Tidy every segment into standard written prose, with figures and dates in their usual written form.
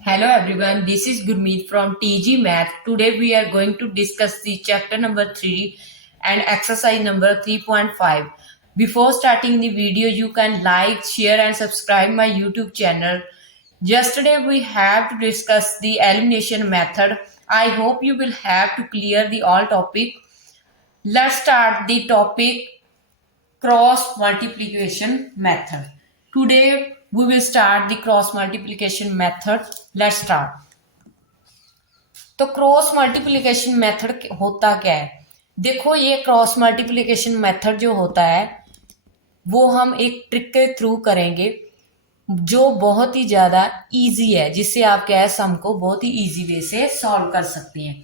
Hello everyone, this is Gurmeet from TG Math. Today we are going to discuss the chapter number 3 and exercise number 3.5. Before starting the video, you can like, share and subscribe my YouTube channel. Yesterday we have to discuss the elimination method. I hope you will have to clear the all topic. Let's start the topic cross multiplication method. Today we will start the cross multiplication method. Let's start. तो cross multiplication method होता क्या है? देखो, ये cross multiplication method जो होता है वो हम एक ट्रिक के थ्रू करेंगे जो बहुत ही ज्यादा इजी है, जिससे आप क्या है सम को बहुत ही इजी वे से सॉल्व कर सकती हैं।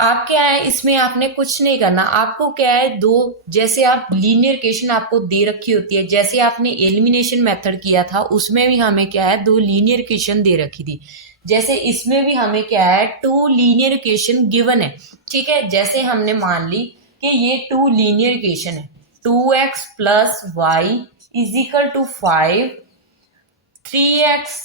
आप क्या है इसमें आपने कुछ नहीं करना, आपको क्या है दो, जैसे आप लीनियर इक्वेशन आपको दे रखी होती है, जैसे आपने एलिमिनेशन मेथड किया था उसमें भी हमें क्या है दो लीनियर इक्वेशन दे रखी थी, जैसे इसमें भी हमें क्या है टू लीनियर इक्वेशन गिवन है। ठीक है, जैसे हमने मान ली कि ये टू लीनियर इक्वेशन है, 2x plus y is equal to 5, 3x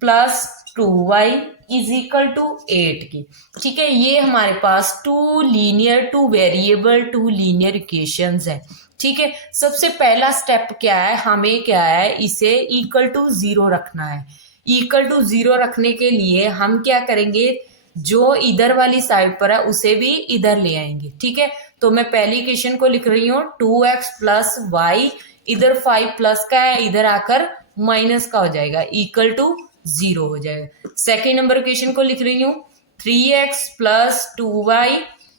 plus 2y is equal to 8 की। ठीक है, ये हमारे पास two variable two linear equations है। ठीक है, सबसे पहला स्टेप क्या है, हमें क्या है इसे इक्वल टू 0 रखना है। इक्वल टू 0 रखने के लिए हम क्या करेंगे, जो इधर वाली साइड पर है उसे भी इधर ले आएंगे। ठीक है, तो मैं पहली इक्वेशन को लिख रही हूँ 2x प्लस वाई, इधर 5 प्लस का है, इधर आकर माइनस का हो जाएगा, इक्वल टू 0 हो जाएगा। सेकेंड नंबर इक्वेशन को लिख रही हूँ 3x प्लस 2y,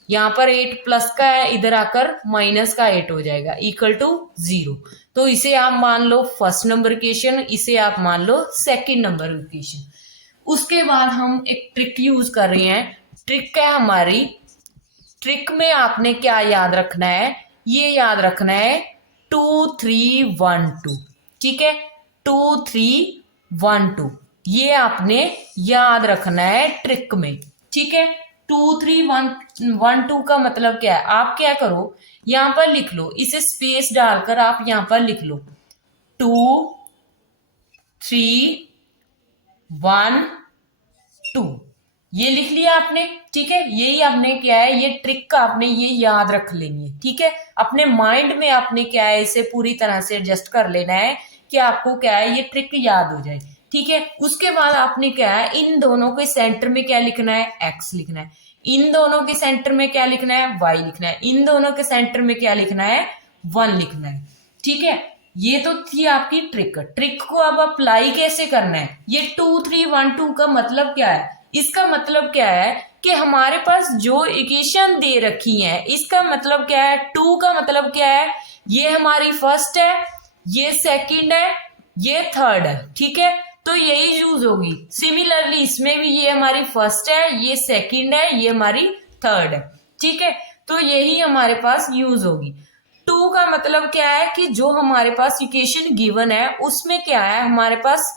यहाँ पर 8 प्लस का है, इधर आकर माइनस का 8 हो जाएगा, इक्वल टू 0। तो इसे आप मान लो फर्स्ट नंबर इक्वेशन, इसे आप मान लो सेकेंड नंबर इक्वेशन। उसके बाद हम एक ट्रिक यूज कर रहे हैं। ट्रिक है हमारी, ट्रिक में आपने क्या याद रखना है, ये याद रखना है 2 3 1 2। ठीक है, 2 3 1 2 ये आपने याद रखना है ट्रिक में। ठीक है, 2 3 1 2 का मतलब क्या है, आप क्या करो यहां पर लिख लो, इसे स्पेस डालकर आप यहां पर लिख लो 2 3 1 2, ये लिख लिया आपने। ठीक है, यही आपने क्या है, ये ट्रिक का आपने ये याद रख लेनी है। ठीक है, अपने माइंड में आपने क्या है इसे पूरी तरह से एडजस्ट कर लेना है कि आपको क्या है ये ट्रिक याद हो जाए। ठीक है, उसके बाद आपने क्या है इन दोनों के सेंटर में क्या लिखना है, एक्स लिखना है। इन दोनों के सेंटर में क्या लिखना है, वाई लिखना है। इन दोनों के सेंटर में क्या लिखना है, 1 लिखना है। ठीक है, ये तो थी आपकी ट्रिक। ट्रिक को अब अप्लाई कैसे करना है, ये 2 3 1 2 का मतलब क्या है, इसका मतलब क्या है कि हमारे पास जो इक्वेशन दे रखी है, इसका मतलब क्या है, 2 का मतलब क्या है, ये हमारी फर्स्ट है, ये सेकंड है, ये थर्ड है। ठीक है, तो यही यूज होगी। सिमिलरली इसमें भी ये हमारी फर्स्ट है, ये सेकंड है, ये हमारी थर्ड है। ठीक है, तो यही हमारे पास यूज होगी। 2 का मतलब क्या है कि जो हमारे पास इक्वेशन गिवन है उसमें क्या है, हमारे पास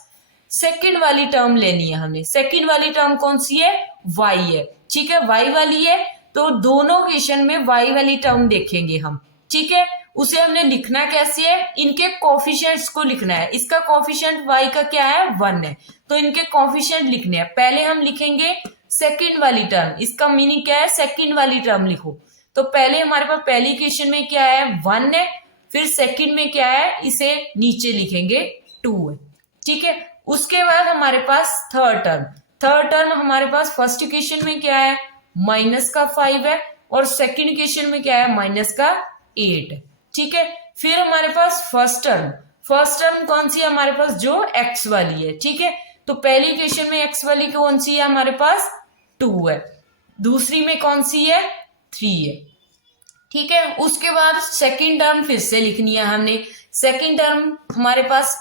सेकंड वाली टर्म लेनी है हमने। सेकंड वाली टर्म कौन सी है, वाई है। ठीक है, वाई वाली है, तो दोनों इक्वेशन में वाई वाली टर्म देखेंगे हम। ठीक है, उसे हमने लिखना कैसे है, इनके कोफिशिएंट्स को लिखना है। इसका कोफिशिएंट वाई का क्या है, 1 है, तो इनके कोफिशिएंट लिखने हैं। पहले हम लिखेंगे सेकंड वाली टर्म, इसका मीनिंग क्या है, सेकंड वाली टर्म लिखो। तो पहले हमारे पास पहली इक्वेशन में क्या है, 1 है, फिर सेकंड में क्या है, इसे नीचे लिखेंगे 2 है। ठीक है, उसके बाद हमारे पास थर्ड टर्म हमारे पास फर्स्ट इक्वेशन में क्या है, माइनस का 5 है, और सेकंड इक्वेशन में क्या है, माइनस का 8 है। ठीक है, फिर हमारे पास फर्स्ट टर्म कौन सी है हमारे पास, जो एक्स वाली है। ठीक है, तो पहली इक्वेशन में एक्स वाली कौन सी है हमारे पास, 2 है, दूसरी में कौन सी है, 3 है। ठीक है, उसके बाद सेकंड टर्म फिर से लिखनी है हमने। सेकंड टर्म हमारे पास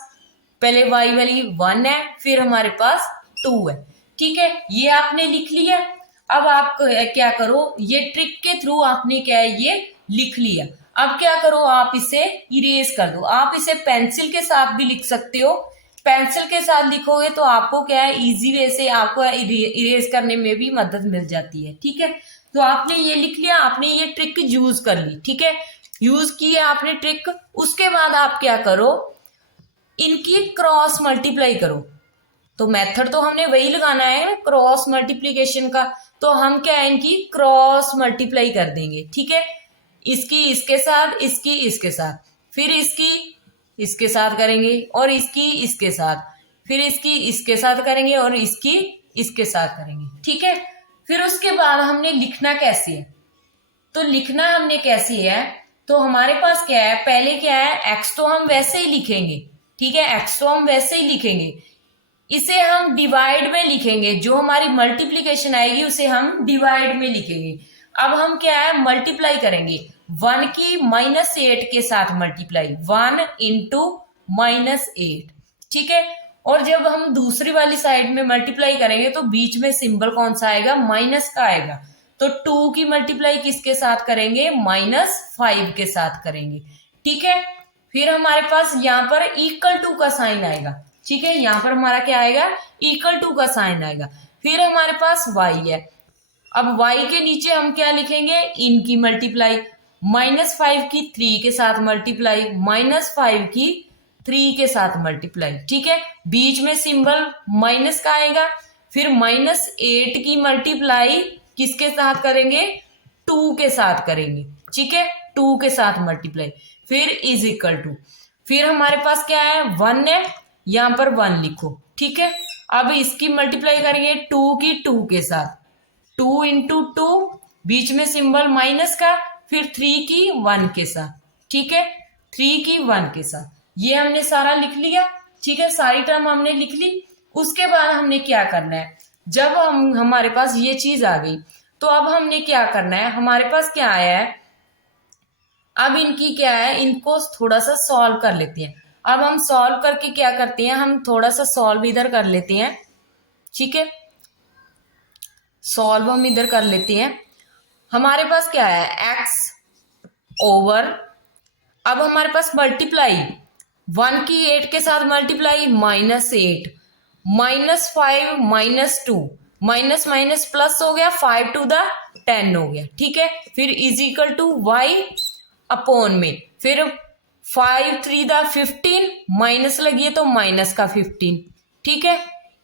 पहले वाई वाली 1 है, फिर हमारे पास 2 है। ठीक है, ये आपने लिख लिया। अब आप क्या करो, ये ट्रिक के थ्रू आपने क्या है ये लिख लिया। अब क्या करो, आप इसे इरेज कर दो। आप इसे पेंसिल के साथ भी लिख सकते हो। पेंसिल के साथ लिखोगे तो आपको क्या है इजी वे से आपको इरेज करने में भी मदद मिल जाती है। ठीक है, तो आपने ये लिख लिया, आपने ये ट्रिक यूज कर ली। ठीक है, यूज की है आपने ट्रिक। उसके बाद आप क्या करो, इनकी क्रॉस मल्टीप्लाई करो। तो मेथड तो हमने वही लगाना है क्रॉस मल्टीप्लीकेशन का, तो हम क्या है इनकी क्रॉस मल्टीप्लाई कर देंगे। ठीक है, इसकी इसके साथ, इसकी इसके साथ, फिर इसकी इसके साथ करेंगे और इसकी इसके साथ, फिर इसकी इसके साथ करेंगे और इसकी इसके साथ करेंगे। ठीक है, फिर उसके बाद हमने लिखना कैसे है, तो लिखना हमने कैसे है, तो हमारे पास क्या है, पहले क्या है, एक्स तो हम वैसे ही लिखेंगे। ठीक है, एक्स तो हम वैसे ही लिखेंगे, इसे हम डिवाइड में लिखेंगे, जो हमारी मल्टीप्लीकेशन आएगी उसे हम डिवाइड में लिखेंगे। अब हम क्या है मल्टीप्लाई करेंगे, 1 की -8 के साथ मल्टीप्लाई, 1 इंटू -8। ठीक है, और जब हम दूसरी वाली साइड में मल्टीप्लाई करेंगे तो बीच में सिंबल कौन सा आएगा, माइनस का आएगा। तो 2 की मल्टीप्लाई किसके साथ करेंगे, -5 के साथ करेंगे। ठीक है, फिर हमारे पास यहाँ पर इक्वल टू का साइन आएगा। ठीक है, यहाँ पर हमारा क्या आएगा, इक्वल टू का साइन आएगा। फिर हमारे पास y है, अब y के नीचे हम क्या लिखेंगे, इनकी मल्टीप्लाई, -5 की 3 के साथ मल्टीप्लाई, -5 की 3 के साथ मल्टीप्लाई। ठीक है, बीच में सिंबल माइनस का आएगा। फिर -8 की मल्टीप्लाई किसके साथ करेंगे, 2 के साथ करेंगे। ठीक है, 2 के साथ मल्टीप्लाई, फिर इज इक्वल टू, फिर हमारे पास क्या है, 1 है, यहां पर 1 लिखो। ठीक है, अब इसकी मल्टीप्लाई करेंगे 2 की 2 के साथ, 2 इंटू 2, बीच में सिंबल माइनस का, फिर 3 की 1 के साथ। ठीक है, 3 की 1 के साथ, ये हमने सारा लिख लिया। ठीक है, सारी टर्म हमने लिख ली। उसके बाद हमने क्या करना है, जब हमारे पास ये चीज आ गई तो अब हमने क्या करना है, हमारे पास क्या आया है, अब इनकी क्या है, इनको थोड़ा सा सॉल्व कर लेते हैं। अब हम सॉल्व करके क्या करते हैं, हम थोड़ा सा सॉल्व इधर कर लेते हैं। ठीक है, सॉल्व हम इधर कर लेते हैं। हमारे पास क्या है, एक्स ओवर, अब हमारे पास मल्टीप्लाई, 1 की 8 के साथ मल्टीप्लाई, -8, -5 -2, माइनस माइनस प्लस हो गया, 5 टू द 10 हो गया। ठीक है, फिर is equal to y upon में, फिर 5 3 द 15, माइनस लगी तो माइनस का 15। ठीक है,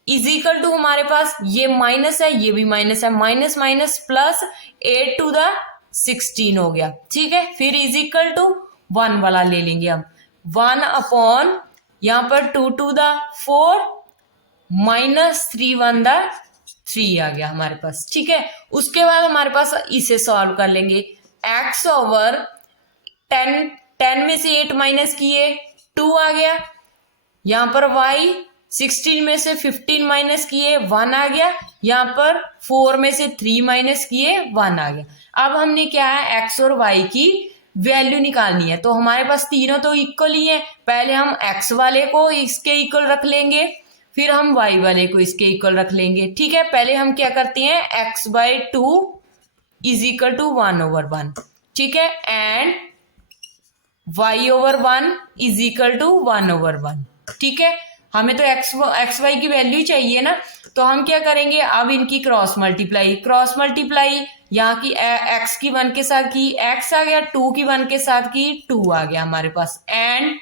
इज इक्वल टू हमारे पास ये माइनस है, ये भी माइनस है, minus minus plus 8 to the 16 हो गया। ठीक है, फिर इज इक्वल टू 1 वाला ले लेंगे हम, 1 अपॉन यहाँ पर 2 टू द 4, -3 1 द 3 आ गया हमारे पास। ठीक है, उसके बाद हमारे पास इसे सॉल्व कर लेंगे, x ओवर 10 में से 8 माइनस किए 2 आ गया, यहाँ पर y 16 में से 15 माइनस किए 1 आ गया, यहाँ पर 4 में से 3 माइनस किए 1 आ गया। अब हमने क्या है, x और y की वैल्यू निकालनी है। तो हमारे पास तीनों तो इक्वल ही है, पहले हम x वाले को इसके इक्वल रख लेंगे, फिर हम y वाले को इसके इक्वल रख लेंगे। ठीक है, पहले हम क्या करते हैं, x/2 इज इक्वल टू 1/1। ठीक है, and y/1 is equal to 1/1। ठीक है, हमें तो एक्स वाई की वैल्यू चाहिए ना, तो हम क्या करेंगे, अब इनकी क्रॉस मल्टीप्लाई, यहाँ की x की 1 के साथ की x आ गया, 2 की 1 के साथ की 2 आ गया हमारे पास, एंड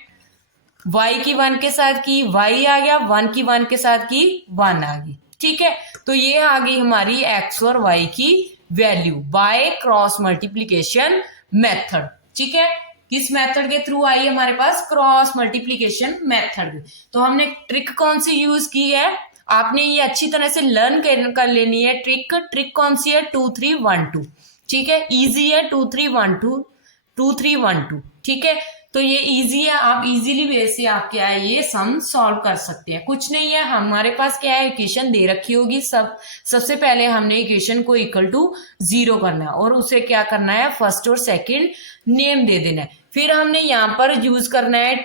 y की 1 के साथ की y आ गया, 1 की 1 के साथ की 1 आ गई। ठीक है, तो ये आ गई हमारी x और y की value by cross multiplication method. ठीक है, किस मेथड के थ्रू आई हमारे पास, क्रॉस मल्टीप्लीकेशन मेथड। तो हमने ट्रिक कौन सी यूज की है, आपने ये अच्छी तरह से लर्न कर लेनी है। ट्रिक कौन सी है, 2 3 1 2। ठीक है, इजी है, 2 3 1 2, 2 3 1 2। ठीक है, तो ये इजी है, आप इजीली वे से आप क्या है ये सम सॉल्व कर सकते हैं। कुछ नहीं है, हमारे पास क्या है, इक्वेशन दे रखी होगी, सबसे पहले हमने इक्वेशन को इक्वल टू 0 करना है और उसे क्या करना है, फर्स्ट और सेकंड नेम दे देना है। फिर हमने यहाँ पर यूज करना है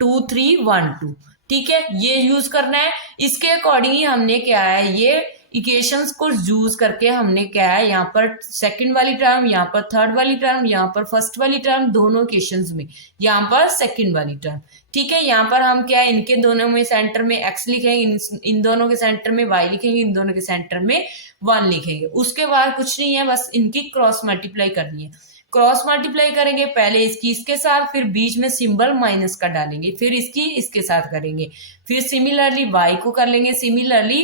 2 3 1 2। ठीक है, ये यूज करना है, इसके अकॉर्डिंग ही हमने क्या है, ये इक्वेशंस को यूज करके हमने क्या है, यहाँ पर सेकंड वाली टर्म, यहाँ पर थर्ड वाली टर्म, यहाँ पर फर्स्ट वाली टर्म, दोनों इक्वेशंस में यहाँ पर सेकंड वाली टर्म। ठीक है, यहाँ पर हम क्या है, इनके दोनों में सेंटर में x लिखेंगे, इन दोनों के सेंटर में y लिखेंगे, इन दोनों के सेंटर में 1 लिखेंगे। उसके बाद कुछ नहीं है, बस इनकी क्रॉस मल्टीप्लाई करनी है। क्रॉस मल्टीप्लाई करेंगे, पहले इसकी इसके साथ, फिर बीच में सिंबल माइनस का डालेंगे, फिर इसकी इसके साथ करेंगे, फिर सिमिलरली y को कर लेंगे, सिमिलरली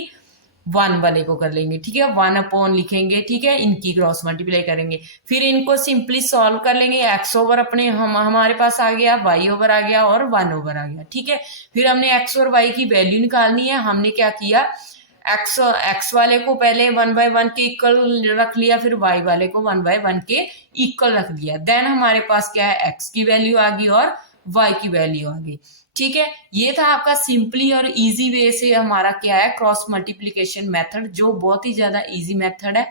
1 वाले को कर लेंगे, ठीक है, 1 अपॉन लिखेंगे, ठीक है, इनकी क्रॉस मल्टीप्लाई करेंगे, फिर इनको सिंपली सॉल्व कर लेंगे, x ओवर अपने हमारे पास आ गया, y ओवर आ गया और 1 ओवर आ गया, ठीक है। फिर हमने x और y की वैल्यू निकालनी है, हमने क्या किया, x वाले को पहले 1/1 के इक्वल रख लिया, फिर y वाले को 1/1 के इक्वल रख लिया, देन हमारे पास क्या है, x की वैल्यू आ गई और y की वैल्यू आ गई, ठीक है। ये था आपका सिंपली और इजी वे से हमारा क्या है, क्रॉस मल्टीप्लीकेशन मेथड, जो बहुत ही ज्यादा इजी मेथड है,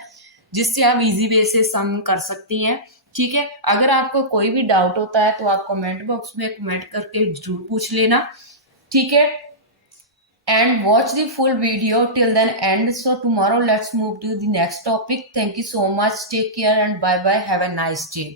जिससे आप इजी वे से सम कर सकती हैं, ठीक है। अगर आपको कोई भी डाउट होता है तो आप कमेंट बॉक्स में कमेंट करके जरूर पूछ लेना, ठीक है। And watch the full video till then end. So tomorrow let's move to the next topic. Thank you so much. Take care and bye bye. Have a nice day.